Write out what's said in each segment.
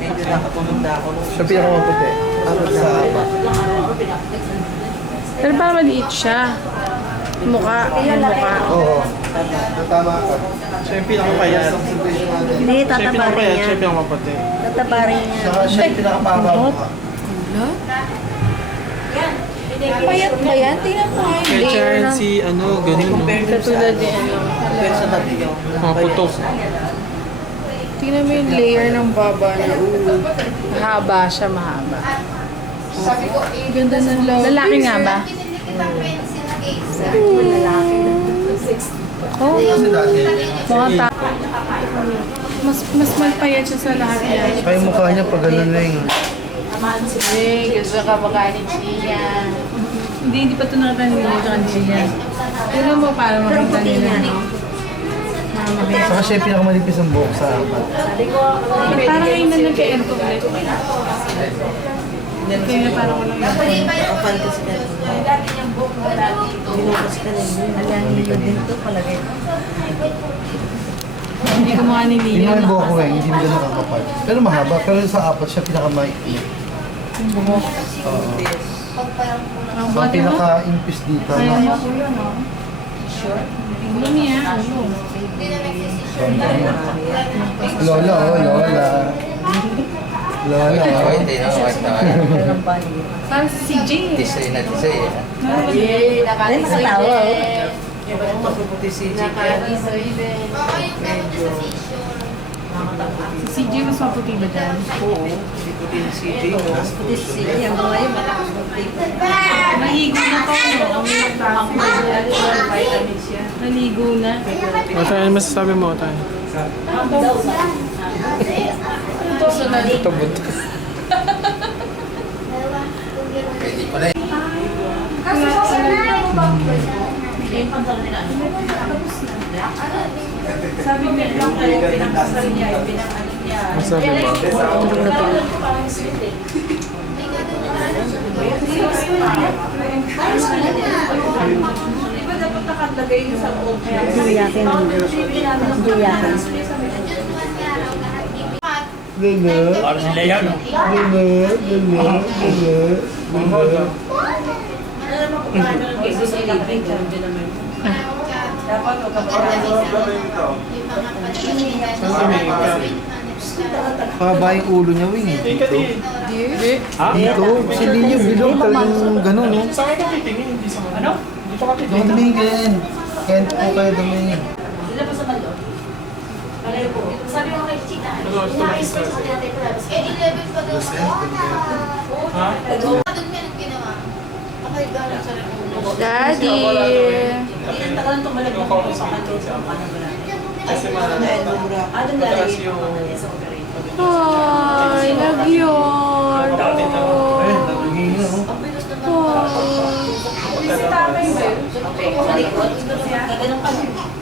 Medyo nakatumunda ako. Siya pinakamaputi. Ako sa Pero parang maliit siya. Mukha, yung mukha. Oo. Tama ka. Siya yung pinakapayat. Hindi, Siya yung tatabarin pinakapayat, niya. siya yung pinakaputi. Tatabarin niya. Saka siya yung pinakapaba mukha. Payat ba yan? Tingnan mo nga yung Kaya layer Charon ng... si ano, galing no? Katulad din ano. compare sa tabi ko. Mga putok. Tingnan mo yung layer ng baba niya. Mahaba siya, mahaba. Ganda ng loob. Lalaki nga ba? Oh, Kasi dati, mga mas malpayat siya sa lahat yan. saka yung mukha niya pag ganun lang. Gusto ka makain siya. Hindi pa ito nakatanin dito kanina. Tignan mo para makita nila, no? Saka siya yung pinakamalipis ang buhok sa apat. Parang ngayon na nagka-aircon ulit. Kaya parang walang Kapal kasi ka. Binukas ka na yun. Alangan din to palagay. hindi ko mukha ni Hindi Lina. mo yung buhok ko eh, hindi mo ganun nakakapal. Pero mahaba, pero sa apat siya pinakamaikli. Yung buhok. Oo. Ang So, body mo? pinaka-impis dito. Kaya No? mo ko yun, no? Tingnan niya. Lola, oh, Lola. Lola, oh. Hindi na, wait na. Parang si CJ. Tisay na tisay eh. Ay, nakatawa. Yung mapuputi si Si CJ mas maputi ba dyan? Oo. Hindi ko din si CJ. Yung mga yun, Naligo na to, no? Naligo na. O tayo, ano masasabi mo tayo? Tabot. Pwede pala eh. Sabi niya, lang kayo pinakasal niya, pinakano niya. Masabi mo? Di ba dapat nakalagay yung sa loob? Hindi yakin. Hindi yakin. Lulu, Para sila yan, no? Lulu, Lulu, Lulu, Lulu. Paba yung ulo niya, Wing. eh. Dito. Ha? Dito. Si Lilio, bilog talagang ganun, no? Sa akin kakitingin, hindi sa mga. Ano? Hindi pa Don't kakitingin. tumingin. Can't po kayo tumingin. Sabi mo kay Chita, Ano, ina-expert sa kanila tayo palabas. 11 pa daw. Ha? Doon ka nang ginawa. Okay, gano'n sa repuno. Daddy! Tagal nang tumalag mo kung sa kanto sa panagalan. Kasi matalas yung... Ay, nagyon! Eh, nagiging yun, no? Si tatay ba yun? Sa likod? Gaganong ka.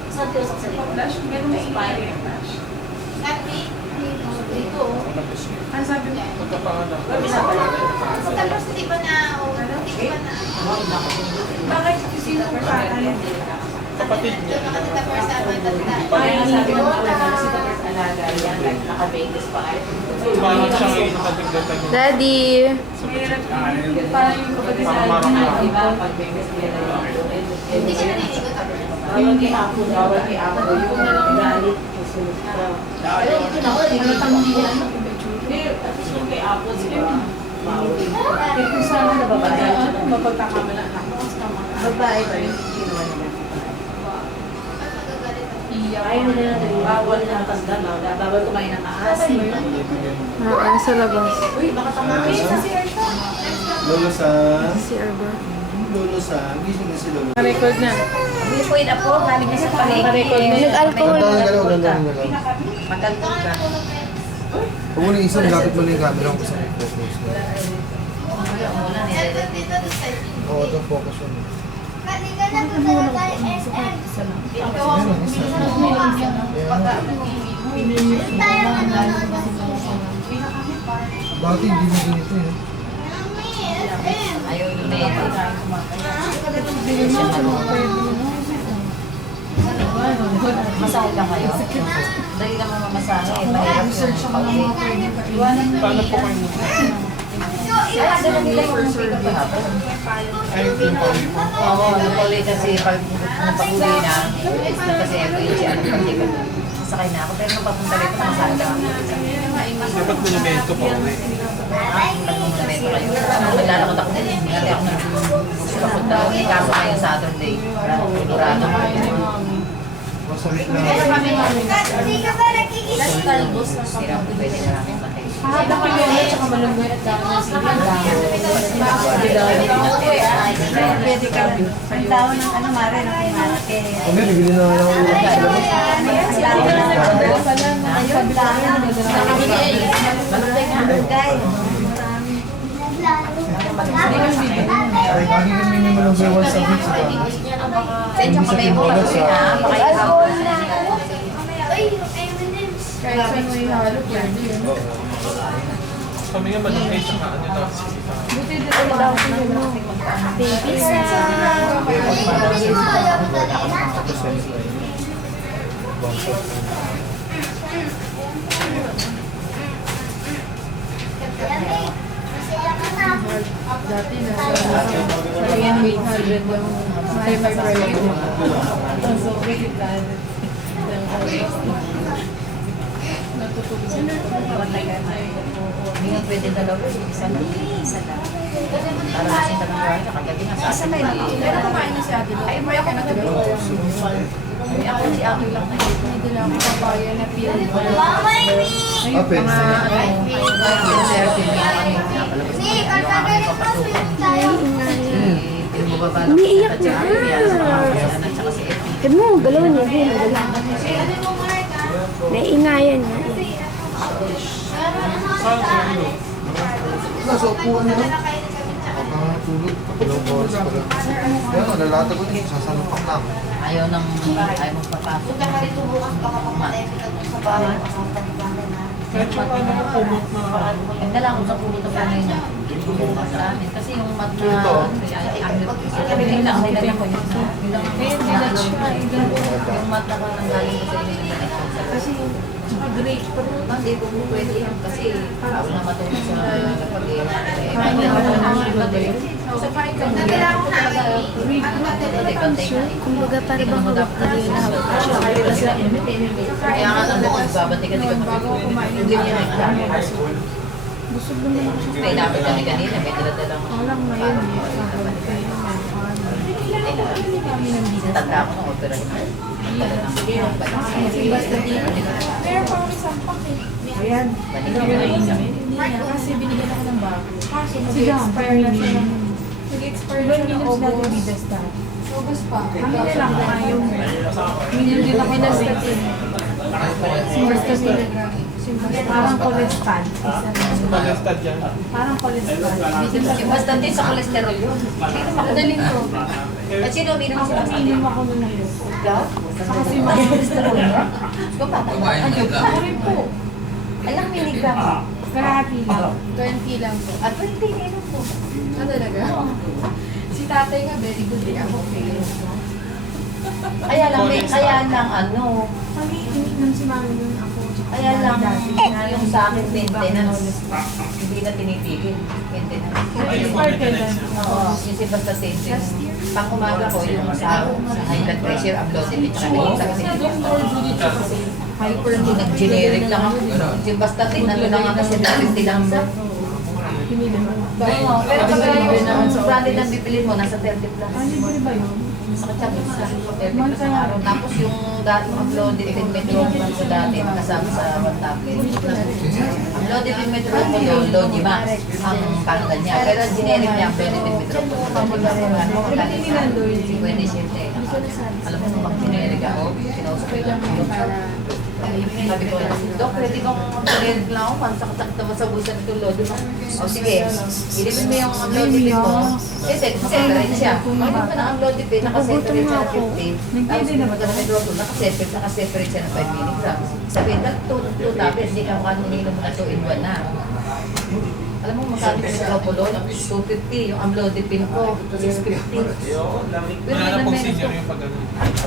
Saan tiyo sa likod? Ganun may spine. Dito. Ano sabi mo? Magkapanganak. Tapos hindi ba na, hindi ba na, Bakit? Sino pa tatay? Kapatid niya. Ay, sabi mo Bakit siya ngayon nakadagdagan yung... Daddy! Parang marang lang. hindi ka naliligo tapos. Yung kay Apo, bawal kay Apo. Yung galit. Ayun, kinakalimutan mo din yan. Yung kay Apo, diba? Bawal. Eh, kung sana nababagal, mapagkakamala na. Babae ba yun? Kinuha nila. Ayaw nila na bawal na matanda, bawal kumain ng taas. Oo, sa labas. Uy, baka tamakin sa CR Lolo sa... Si Arba. Lolo sa... Gising na si Lolo. Record na. Hindi po yun ako, galing na sa Naka-record na. palengke. Nag-alcohol. Galaw. Magaltog ka. Huwag mo na isang lapit mo na yung camera kung saan i-focus mo. Oo, ito focus mo. Dati hindi mo ganito eh. Ayaw yun na yun. Masahe ka kayo? Dali naman mamasahe. Mahirap yung pauwi. Paano po kayo mo? Ay, dala nila yung pick-up pa hapon. Ay, yung pauwi po. Oo, napauwi kasi pag napag-uwi na, kasi ako yung siya nagpag-pick-up. Sakay na ako, pero nung papunta rito, masahe ka. Dapat monumento po uwi. Nag-monumento kayo. Naglalakot ako din. Hindi ako nagpapunta. Kaso kayo Saturday. Sigurado ko. Masakit na. Hirap ko pwede na namin patay. Hahaba ko yun, tsaka malunggoy at dami ng sige. Pwede ka rin. Ang tao ng ano, Mare, ng pinalaki. Kami, bibili na lang ako ulam sa labas. Ayun, lang. Malunggay nga. Malunggay. Ay, lagi kami may malunggay once a week sa bahay. Sa inyo kami mo, malunggay na. Pakaihaw. Kahit saan may halo, pwede yun. Kami nga malungay sa ano daw. Buti dito daw sila. Baby sa. Dati na. Parang 800 yung may private. So, Hindi nga pwede dalawa. Isa lang. Isa lang. Para kasi talaga kagabi nga sa atin. Pero kumain na si Ate Lo. Ay, may ako natulog. Ay, ako si Aki lang na yun. May dala ako papaya na peel. Ah, pwede. Umiiyak na. Sabi mo, galaw niya din. Naingayan niya. Saan po yun? Nasa upuan niya. Nakatulog. Ilang oras pa lang. Kaya nga, lalata ko din. Sasalupak lang. Ayaw magpapasok. Kahit yung ano na kumot na. Nagdala ko sa pulo na panay na. Sa amin. Kasi yung mat na... Ito. Yung lang nila ko yun. Yung mat na ko nang galing ko sa inyo. Kasi great. Hindi ko po pwede yan. Kasi ako na matulog sa pag-iwan. Sa kahit ka na. Kumbaga para bang hawak na rin na hawak siya. Kaya nga ano, babati-gati ka hindi niya nagkakita. Busog naman ako siya. May dapat kami kanina, may dala-dalang Walang ngayon eh. tanda ko ng opera. Pero parang isang pak eh. Ayan. Kasi binigyan ako ng bago. Kaso mag-expire na siya. Nag-expire na siya ng August. August pa. Kami na lang ayaw mo. Minum din ako ng statin. Simbastatin. Parang cholesterol. Palestad yan. Parang cholesterol. Basta din sa cholesterol yun. Madaling ko. At sino minum sila sa Minum ako nun na yun. ikaw? Saka si Mama cholesterol niya. Ikaw pa? Kumain ka ka. Ako rin po. Alang miligram. Karati lang. 20 lang po. At 20 minum po. Ah, talaga? Si tatay nga, very good eh. Ako fail. Kaya lang ano, Kami, ininom si Mami nun ako. kaya lang yung sa akin maintenance, hindi na tinipigil. Maintenance. Nag-expire kailan? Oo, yung si basta tension. Pang umaga ko, yung sa high blood pressure, uploaded, tsaka nag-exam. Dr. Judy siya kasi hyper Nag-generic lang ako. Yung basta tin, ano lang ako kasi 30 lang sa. Oo, pero kapag yung branded ang bibili mo, nasa 30 plus. libre ba yun? Sakit siya sa 30 plus ang araw. Tapos yung dating uploaded in Metroplan ko dati, kasama sa one tablet. Uploaded in Metroplan ko, Logimax, ang pangalan niya. Pero ang generic niya, uploaded in Metroplan ko. Pwede nila doon. 27. Alam mo, pag generic ako, kinausap ko lang. Sabi ko, Dok, pwede kong generic lang ako, pansaktak naman sa busan itong Logimax. O sige, ilipin mo yung uploaded mo. Kasi, separate siya. Ano pa na uploaded eh, nakaseparate siya na 15. Tapos nakaseparate siya na 5 milligrams. Sabihin, 2 tablets, hindi ka mukha nung mo na 2 in 1 na. Alam mo, magkano yung Metoprolol? 250. Yung Amlodipine ko, 650. Wala na pong senior yung pag ano.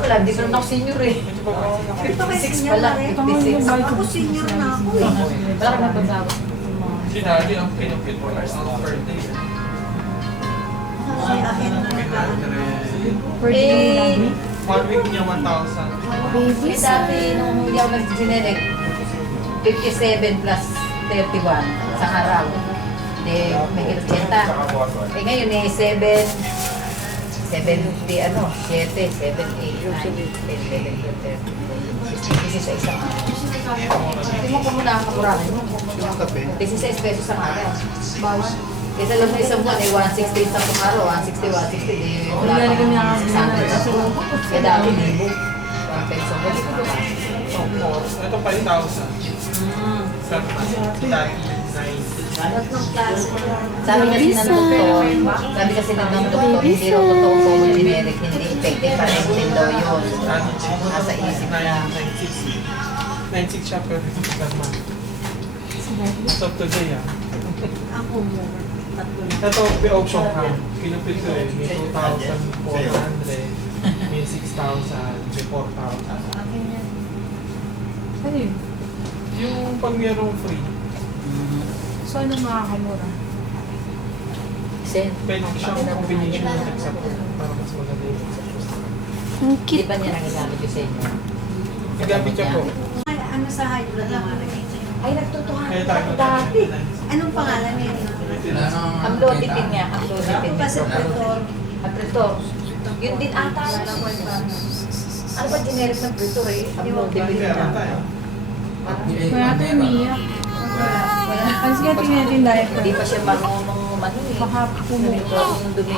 Wala, di ko naman ako senior eh. 56 pala, 56. Ako senior na ako Wala ka nababawas. Si Daddy ang pinupit mo per day. Per day yung lagi. 1 week niya 1,000. Eh dati nung hindi ako nag-generic, 57 plus 31 sa araw. Hindi, may kinutenta. Eh ngayon eh, 70 ano, 7, 7, 8, 9, 10, 11, 12, 13, 14, 15 sa isang araw. Hindi mo kung muna kamurahan mo. 16 pesos ang araw. Kaysa lang na isang buwan, eh 160 isang araw, 160, 160, eh wala Wala na kami pang nakakasama. 600. Kaya dami libo. 1 peso. Hindi ko ba? Ito 5,000. Sa Daddy 9. Sabi kasi ng doktor, hindi raw totoo po ng generic, hindi effective, parang din daw yun. Nasa isip lang. 9,600 siya pero ito kasama. As of today Ako mo. Ito, may option ka. Kinupit ko eh. May 2,400. May 6,000. May 4,000. Ano yun? Yung pag mayroong free, So, ano makakamura? Sen, pwede siyang combination ng example para mas maganda yung example. Ang di cute. ba niya nangyayari ko sa inyo? Nagamit niya po. Ano sa hybrid na marami? Ay, nagtutuhan Kaya ka tayo. dati. Anong pangalan niya? Ang lodipin niya, ang lodipin Ako pa sa Pretor. At ito, yun din ata. Ano ba generic ng Pretor eh? Ang lodipin niya. Meron tayo. Kaya ito umiyak. Wala. Ano sige, tingnan natin diaper. Hindi pa siya marunong umano eh. Baka pumupo. Yung dumi